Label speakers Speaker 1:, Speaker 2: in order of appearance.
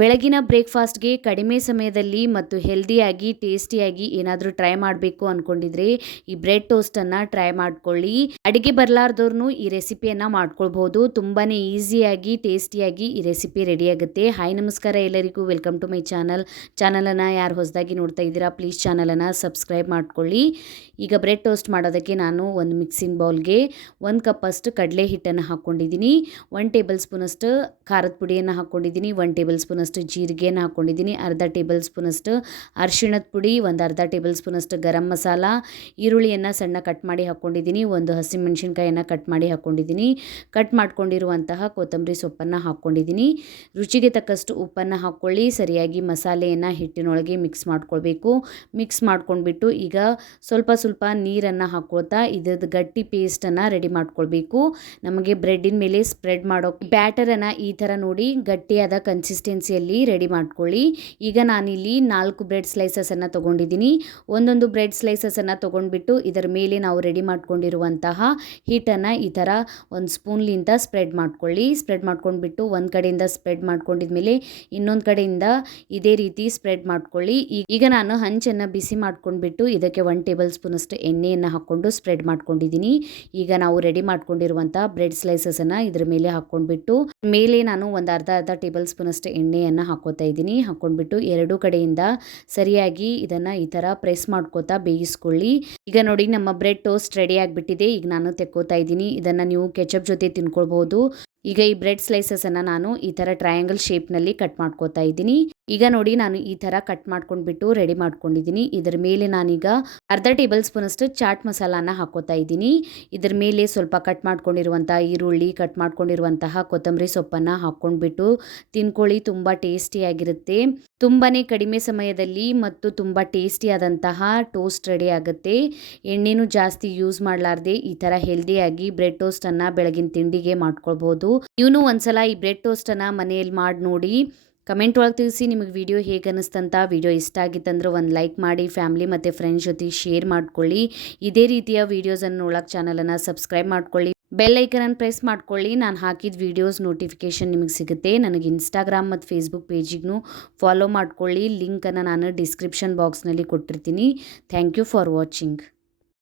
Speaker 1: ಬೆಳಗಿನ ಬ್ರೇಕ್ಫಾಸ್ಟ್ಗೆ ಕಡಿಮೆ ಸಮಯದಲ್ಲಿ ಮತ್ತು ಹೆಲ್ದಿಯಾಗಿ, ಟೇಸ್ಟಿಯಾಗಿ ಏನಾದರೂ ಟ್ರೈ ಮಾಡಬೇಕು ಅಂದ್ಕೊಂಡಿದ್ರೆ ಈ ಬ್ರೆಡ್ ಟೋಸ್ಟನ್ನು ಟ್ರೈ ಮಾಡ್ಕೊಳ್ಳಿ. ಅಡುಗೆ ಬರಲಾರ್ದವ್ರು ಈ ರೆಸಿಪಿಯನ್ನು ಮಾಡ್ಕೊಳ್ಬೋದು. ತುಂಬಾ ಈಸಿಯಾಗಿ, ಟೇಸ್ಟಿಯಾಗಿ ಈ ರೆಸಿಪಿ ರೆಡಿಯಾಗುತ್ತೆ. ಹಾಯ್, ನಮಸ್ಕಾರ ಎಲ್ಲರಿಗೂ. Welcome to my channel. ಚಾನಲನ್ನು ಯಾರು ಹೊಸದಾಗಿ ನೋಡ್ತಾ ಇದ್ದೀರಾ, ಪ್ಲೀಸ್ ಚಾನಲನ್ನು ಸಬ್ಸ್ಕ್ರೈಬ್ ಮಾಡ್ಕೊಳ್ಳಿ. ಈಗ ಬ್ರೆಡ್ ಟೋಸ್ಟ್ ಮಾಡೋದಕ್ಕೆ ನಾನು ಒಂದು ಮಿಕ್ಸಿಂಗ್ ಬೌಲ್ಗೆ ಒಂದು ಕಪ್ಪಷ್ಟು ಕಡಲೆ ಹಿಟ್ಟನ್ನು ಹಾಕ್ಕೊಂಡಿದ್ದೀನಿ. ಒನ್ ಟೇಬಲ್ ಸ್ಪೂನಷ್ಟು ಖಾರದ ಪುಡಿಯನ್ನು ಹಾಕ್ಕೊಂಡಿದ್ದೀನಿ. ಒನ್ ಟೇಬಲ್ ಸ್ಪೂನಷ್ಟು ಜೀರಿಗೆನ ಹಾಕ್ಕೊಂಡಿದ್ದೀನಿ ಅರ್ಧ ಟೇಬಲ್ ಸ್ಪೂನಷ್ಟು ಅರಿಶಿಣದ ಪುಡಿ, ಒಂದು ಅರ್ಧ ಟೇಬಲ್ ಸ್ಪೂನಷ್ಟು ಗರಂ ಮಸಾಲ, ಈರುಳ್ಳಿಯನ್ನು ಸಣ್ಣ ಕಟ್ ಮಾಡಿ ಹಾಕ್ಕೊಂಡಿದ್ದೀನಿ ಒಂದು ಹಸಿಮೆಣಸಿನ್ಕಾಯನ್ನು ಕಟ್ ಮಾಡಿ ಹಾಕ್ಕೊಂಡಿದ್ದೀನಿ ಕಟ್ ಮಾಡ್ಕೊಂಡಿರುವಂತಹ ಕೊತ್ತಂಬರಿ ಸೊಪ್ಪನ್ನು ಹಾಕ್ಕೊಂಡಿದ್ದೀನಿ ರುಚಿಗೆ ತಕ್ಕಷ್ಟು ಉಪ್ಪನ್ನು ಹಾಕ್ಕೊಳ್ಳಿ ಸರಿಯಾಗಿ ಮಸಾಲೆಯನ್ನು ಹಿಟ್ಟಿನೊಳಗೆ ಮಿಕ್ಸ್ ಮಾಡ್ಕೊಳ್ಬೇಕು. ಮಿಕ್ಸ್ ಮಾಡ್ಕೊಂಡ್ಬಿಟ್ಟು ಈಗ ಸ್ವಲ್ಪ ಸ್ವಲ್ಪ ನೀರನ್ನು ಹಾಕ್ಕೊಳ್ತಾ ಇದ್ರದ್ದು ಗಟ್ಟಿ ಪೇಸ್ಟನ್ನು ರೆಡಿ ಮಾಡ್ಕೊಳ್ಬೇಕು. ನಮಗೆ ಬ್ರೆಡ್ಡಿನ ಮೇಲೆ ಸ್ಪ್ರೆಡ್ ಮಾಡೋ ಬ್ಯಾಟರನ್ನು ಈ ಥರ ನೋಡಿ ಗಟ್ಟಿಯಾದ ಕನ್ಸಿಸ್ಟೆನ್ಸಿಯಲ್ಲಿ ರೆಡಿ ಮಾಡ್ಕೊಳ್ಳಿ. ಈಗ ನಾನಿಲ್ಲಿ ನಾಲ್ಕು ಬ್ರೆಡ್ ಸ್ಲೈಸಸನ್ನು ತೊಗೊಂಡಿದ್ದೀನಿ. ಒಂದೊಂದು ಬ್ರೆಡ್ ಸ್ಲೈಸಸನ್ನು ತೊಗೊಂಡ್ಬಿಟ್ಟು ಇದರ ಮೇಲೆ ನಾವು ರೆಡಿ ಮಾಡ್ಕೊಂಡಿರುವಂತಹ ಹೀಟನ್ನು ಈ ಥರ ಒಂದು ಸ್ಪೂನ್ಲಿಂದ ಸ್ಪ್ರೆಡ್ ಮಾಡ್ಕೊಳ್ಳಿ. ಸ್ಪ್ರೆಡ್ ಮಾಡ್ಕೊಂಡ್ಬಿಟ್ಟು ಒಂದು ಕಡೆಯಿಂದ ಸ್ಪ್ರೆಡ್ ಮಾಡ್ಕೊಂಡಿದ್ಮೇಲೆ ಇನ್ನೊಂದು ಕಡೆಯಿಂದ ಇದೇ ರೀತಿ ಸ್ಪ್ರೆಡ್ ಮಾಡ್ಕೊಳ್ಳಿ. ಈಗ ನಾನು ಹಂಚನ್ನು ಬಿಸಿ ಮಾಡ್ಕೊಂಡ್ಬಿಟ್ಟು ಇದಕ್ಕೆ ಒನ್ ಟೇಬಲ್ ಸ್ಪೂನಷ್ಟು ಎಣ್ಣೆಯನ್ನು ಹಾಕ್ಕೊಂಡು ಸ್ಪ್ರೆಡ್ ಮಾಡ್ಕೊಂಡಿದ್ದೀನಿ. ಈಗ ನಾವು ರೆಡಿ ಮಾಡ್ಕೊಂಡಿರುವಂಥ ಬ್ರೆಡ್ ಸ್ಲೈಸಸನ್ನು ಇದ್ರ ಮೇಲೆ ಹಾಕ್ಕೊಂಡ್ಬಿಟ್ಟು, ಮೇಲೆ ನಾನು ಒಂದು ಅರ್ಧ ಅರ್ಧ ಟೇಬಲ್ ಸ್ಪೂನಷ್ಟು ಎಣ್ಣೆಯನ್ನು ಹಾಕೋತಾ ಇದ್ದೀನಿ. ಹಾಕ್ಕೊಂಡ್ಬಿಟ್ಟು ಎರಡೂ ಕಡೆಯಿಂದ ಸರಿಯಾಗಿ ಇದನ್ನು ಈ ಥರ ಪ್ರೆಸ್ ಮಾಡ್ಕೋತಾ ಬೇಯಿಸ್ಕೊಳ್ಳಿ. ಈಗ ನೋಡಿ ನಮ್ಮ ಬ್ರೆಡ್ ಟೋಸ್ಟ್ ರೆಡಿ ಆಗಿಬಿಟ್ಟಿದೆ. ಈಗ ನಾನು ತೆಕ್ಕೋತಾ ಇದ್ದೀನಿ. ಇದನ್ನು ನೀವು ಕೆಚಪ್ ಜೊತೆ ತಿನ್ಕೊಳ್ಬಹುದು. ಈಗ ಈ ಬ್ರೆಡ್ ಸ್ಲೈಸಸನ್ನು ನಾನು ಈ ಥರ ಟ್ರಯಾಂಗಲ್ ಶೇಪ್ನಲ್ಲಿ ಕಟ್ ಮಾಡ್ಕೋತಾ ಇದ್ದೀನಿ. ಈಗ ನೋಡಿ ನಾನು ಈ ಥರ ಕಟ್ ಮಾಡ್ಕೊಂಡ್ಬಿಟ್ಟು ರೆಡಿ ಮಾಡ್ಕೊಂಡಿದ್ದೀನಿ. ಇದರ ಮೇಲೆ ನಾನೀಗ ಅರ್ಧ ಟೇಬಲ್ ಸ್ಪೂನಷ್ಟು ಚಾಟ್ ಮಸಾಲಾನ ಹಾಕೋತಾ ಇದ್ದೀನಿ. ಇದರ ಮೇಲೆ ಸ್ವಲ್ಪ ಕಟ್ ಮಾಡ್ಕೊಂಡಿರುವಂಥ ಈರುಳ್ಳಿ, ಕಟ್ ಮಾಡ್ಕೊಂಡಿರುವಂತಹ ಕೊತ್ತಂಬರಿ ಸೊಪ್ಪನ್ನು ಹಾಕ್ಕೊಂಡ್ಬಿಟ್ಟು ತಿನ್ಕೊಳ್ಳಿ, ತುಂಬ ಟೇಸ್ಟಿಯಾಗಿರುತ್ತೆ ತುಂಬಾ ಕಡಿಮೆ ಸಮಯದಲ್ಲಿ ಮತ್ತು ತುಂಬ ಟೇಸ್ಟಿಯಾದಂತಹ ಟೋಸ್ಟ್ ರೆಡಿ ಆಗುತ್ತೆ. ಎಣ್ಣೆನೂ ಜಾಸ್ತಿ ಯೂಸ್ ಮಾಡಲಾರ್ದೆ ಈ ಥರ ಹೆಲ್ದಿಯಾಗಿ ಬ್ರೆಡ್ ಟೋಸ್ಟನ್ನು ಬೆಳಗಿನ ತಿಂಡಿಗೆ ಮಾಡ್ಕೊಳ್ಬೋದು. ಇವನು ಒಂದ್ಸಲ ಈ ಬ್ರೆಡ್ ಟೋಸ್ಟನ್ನು ಮನೆಯಲ್ಲಿ ಮಾಡಿ ನೋಡಿ ಕಮೆಂಟ್ ಒಳಗೆ ತಿಳಿಸಿ ನಿಮಗೆ ವಿಡಿಯೋ ಹೇಗೆ ಅನ್ನಿಸ್ತಂತ ವಿಡಿಯೋ ಇಷ್ಟ ಆಗಿತ್ತಂದ್ರೆ ಒಂದು ಲೈಕ್ ಮಾಡಿ, ಫ್ಯಾಮಿಲಿ ಮತ್ತು ಫ್ರೆಂಡ್ಸ್ ಜೊತೆ ಶೇರ್ ಮಾಡ್ಕೊಳ್ಳಿ. ಇದೇ ರೀತಿಯ ವೀಡಿಯೋಸನ್ನು ನೋಡೋಕೆ ಚಾನಲನ್ನು ಸಬ್ಸ್ಕ್ರೈಬ್ ಮಾಡ್ಕೊಳ್ಳಿ. ಬೆಲ್ ಐಕನನ್ನು ಪ್ರೆಸ್ ಮಾಡ್ಕೊಳ್ಳಿ. ನಾನು ಹಾಕಿದ ವೀಡಿಯೋಸ್ ನೋಟಿಫಿಕೇಷನ್ ನಿಮಗೆ ಸಿಗುತ್ತೆ. ನನಗೆ ಇನ್ಸ್ಟಾಗ್ರಾಮ್ ಮತ್ತು ಫೇಸ್ಬುಕ್ ಪೇಜಿಗೂ ಫಾಲೋ ಮಾಡ್ಕೊಳ್ಳಿ. ಲಿಂಕನ್ನು ನಾನು ಡಿಸ್ಕ್ರಿಪ್ಷನ್ ಬಾಕ್ಸ್ನಲ್ಲಿ ಕೊಟ್ಟಿರ್ತೀನಿ. Thank you for watching.